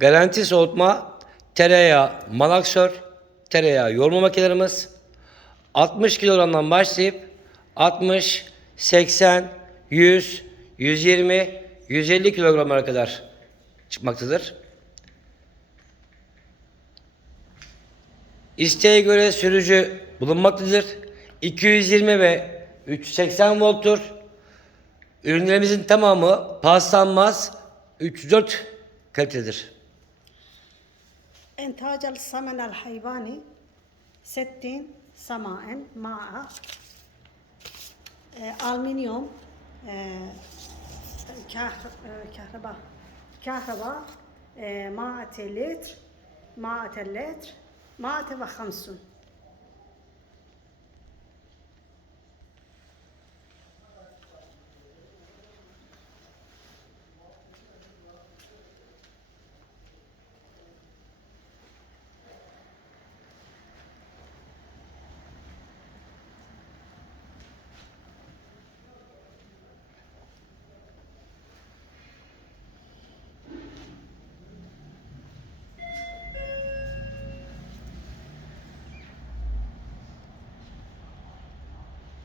Garanti soğutma, tereyağı, malaksör, tereyağı yoğurma makinelerimiz 60 kilogramdan başlayıp 60, 80, 100, 120, 150 kilogramlara kadar çıkmaktadır. İsteğe göre sürücü bulunmaktadır. 220 ve 380 volttur. Ürünlerimizin tamamı paslanmaz 3-4 kalitedir. إنتاج السمن الحيواني. 60 سماء مع آه، ألمنيوم آه، آه، كهرباء كهرباء مائة لتر مائة لتر مائة وخمسون.